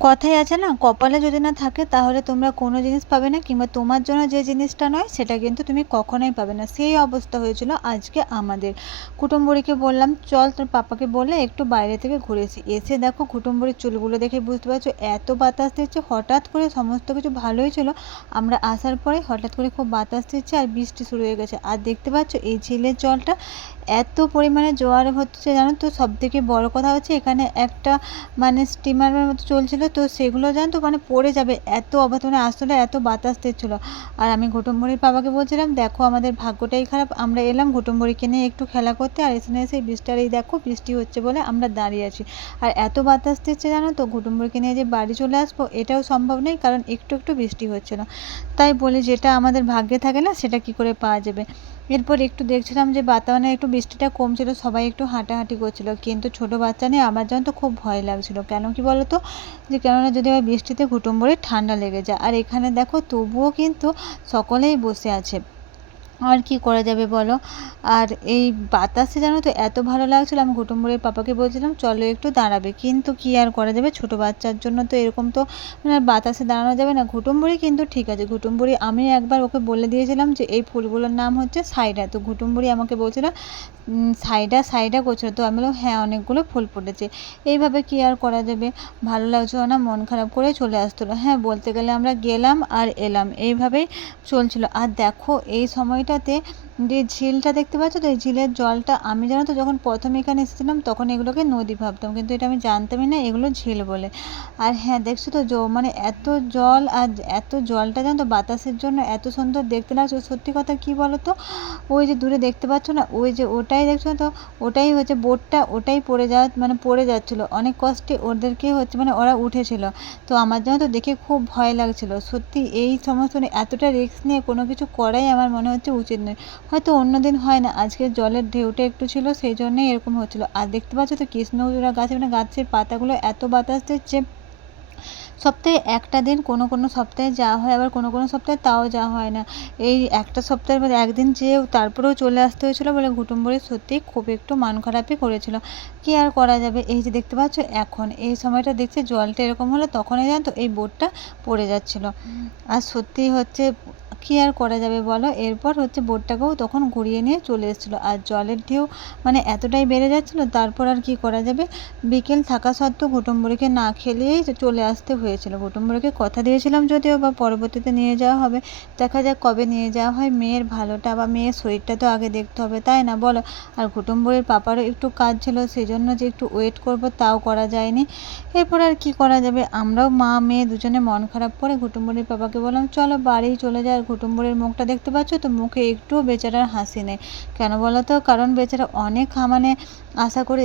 কথায় আছে না, কপালে যদি না থাকে তাহলে তোমরা কোনো জিনিস পাবে না কিংবা তোমার জন্য যে জিনিসটা নয় সেটা কিন্তু তুমি কখনোই পাবে না। সেই অবস্থা হয়েছিল আজকে আমাদের। কুটুম্বরীকে বললাম, চল তোর পাপাকে বলে একটু বাইরে থেকে ঘুরে এসি এসে দেখো কুটুম্বরীর চুলগুলো দেখে বুঝতে পারছ, এত বাতাস দিচ্ছে, হঠাৎ করে সমস্ত কিছু ভালোই ছিল। আমরা আসার পরে হঠাৎ করে খুব বাতাস দিচ্ছে আর বৃষ্টি শুরু হয়ে গেছে। আর দেখতে পাচ্ছ এই ঝিলের জলটা এত পরিমাণে জোয়ার হচ্ছে জানো তো? সব থেকে বড় কথা হচ্ছে এখানে একটা মানে স্টিমারের মতো চলছিল। তো সেগুলো জানো তো মানে পড়ে যাবে। এত অবাত মানে আসলে এত বাতাস দিচ্ছিল। আর আমি ঘুটুম্বরির বাবাকে বলছিলাম, দেখো আমাদের ভাগ্যটাই খারাপ। আমরা এলাম ঘুটুম্বরিকে নিয়ে একটু খেলা করতে। আর এখানে এসে বৃষ্টি আর এই দেখো, বৃষ্টি হচ্ছে বলে আমরা দাঁড়িয়ে আছি। আর এত বাতাস দিচ্ছে জানো তো ঘুটুম্বরিকে নিয়ে যে বাড়ি চলে আসব, এটাও সম্ভব নেই কারণ একটু একটু বৃষ্টি হচ্ছিল। তাই বলি, যেটা আমাদের ভাগ্যে থাকে না, সেটা কি করে পাওয়া যাবে? এরপর একটু দেখছিলাম যে বাতাবরণে একটু বৃষ্টিটা কমছিল, সবাই একটু হাঁটাহাঁটি করছিল। কিন্তু ছোট বাচ্চা নিয়ে আমার যেন তো খুব ভয় লাগছিল। কেন কি বলো তো যে কেননা যদি আবার বৃষ্টিতে ঘুটুম পড়ে ঠান্ডা লেগে যায়। আর এখানে দেখো তবুও কিন্তু সকলেই বসে আছে। আর কি করা যাবে বলো? আর এই বাতাসে জানো তো এত ভালো লাগছিল, আমি কুটুম্বরের পাপাকে বলছিলাম, চলো একটু দাঁড়াবে। কিন্তু কি আর করা যাবে? ছোটো বাচ্চার জন্য তো এরকম তো মানে বাতাসে দাঁড়ানো যাবে না। ঘুটুম্বুরি কিন্তু ঠিক আছে ঘুটুম্বুরি আমি একবার ওকে বলে দিয়েছিলাম যে এই ফুলগুলোর নাম হচ্ছে সাইডা। তো ঘুটুম্বুরি আমাকে বলছিল সাইডা সাইডা করছিল। তো আমি বললাম হ্যাঁ অনেকগুলো ফুল ফুটেছে। এইভাবে কি আর করা যাবে? ভালো লাগছিল না, মন খারাপ করে চলে আসতো। হ্যাঁ বলতে গেলে আমরা গেলাম আর এলাম। এইভাবেই চলছিল। আর দেখো, এই সময়টাতে যে ঝিলটা দেখতে পাচ্ছ, তো এই ঝিলের জলটা আমি জানো তো যখন প্রথম এখানে এসেছিলাম, তখন এগুলোকে নদী ভাবতাম। কিন্তু এটা আমি জানতামই না, এগুলো ঝিল বলে। আর হ্যাঁ দেখছ তো মানে এত জল আর এত জলটা জানো তো বাতাসের জন্য এত সুন্দর দেখতে লাগছে। সত্যি কথা কী বলো তো ওই যে দূরে দেখতে পাচ্ছ না, ওই যে ওটাই দেখছ তো, ওটাই হচ্ছে বোটটা, ওটাই পড়ে যাওয়া মানে পড়ে যাচ্ছিল। অনেক কষ্টে ওদেরকে হচ্ছে মানে ওরা উঠেছিল। তো আমার জন্য তো দেখে খুব ভয় লাগছিল। সত্যি এই সমস্ত এতটা রিস্ক নিয়ে কোনো কিছু করাই আমার মনে হচ্ছে উচিত নয়। হয়তো অন্য দিন হয় না। আজকে জলের ঢেউটা একটু ছিল, সেই জন্যই এরকম হচ্ছিল। আর দেখতে পাচ্ছ তো কৃষ্ণচূড়া গাছে মানে গাছের পাতাগুলো এত বাতাস দিচ্ছে সপ্তাহে একটা দিন, কোনো কোনো সপ্তাহে যাওয়া হয়, আবার কোনো কোনো সপ্তাহে তাও যাওয়া হয় না। এই একটা সপ্তাহের মধ্যে একদিন যেয়েও তারপরেও চলে আসতে হয়েছিলো বলে ঘুটুম্বরি সত্যি খুব একটু মান খারাপই করেছিল। কী আর করা যাবে? এই যে দেখতে পাচ্ছ এখন, এই সময়টা দেখছি জলটা এরকম হলো, তখনই জানতো এই বোটটা পড়ে যাচ্ছিল। আর সত্যিই হচ্ছে কী আর করা যাবে বলো? এরপর হচ্ছে বোটটাকেও তখন ঘুরিয়ে নিয়ে চলে এসেছিল। আর জলের ঢেউ মানে এতটাই বেড়ে যাচ্ছিল, তারপর আর কি করা যাবে? বিকেল থাকা সত্ত্বেও ঘুটুম্বরিকে না খেলিয়েই চলে আসতে হয়েছিল। ঘুটুম্বরিকে কথা দিয়েছিলাম যদিও বা পরবর্তীতে নিয়ে যাওয়া হবে। দেখা যাক কবে নিয়ে যাওয়া হয়। মেয়ের ভালোটা বা মেয়ের শরীরটা তো আগে দেখতে হবে, তাই না বলো? আর ঘুটুম্বরির পাপারও একটু কাজ ছিল সেই জন্য যে একটু ওয়েট করব তাও করা যায়নি। এরপর আর কি করা যাবে? আমরাও মা, মেয়ে দুজনে মন খারাপ করে ঘুটুম্বরির পাপাকে বললাম, চলো বাড়ি চলে যায় কুটুম্বরের মুখটা দেখতে পাচ্ছ তো? মুখে একটুও বেচারার হাসি নেই। কেন বলো তো? কারণ বেচারা অনেক মানে আশা করে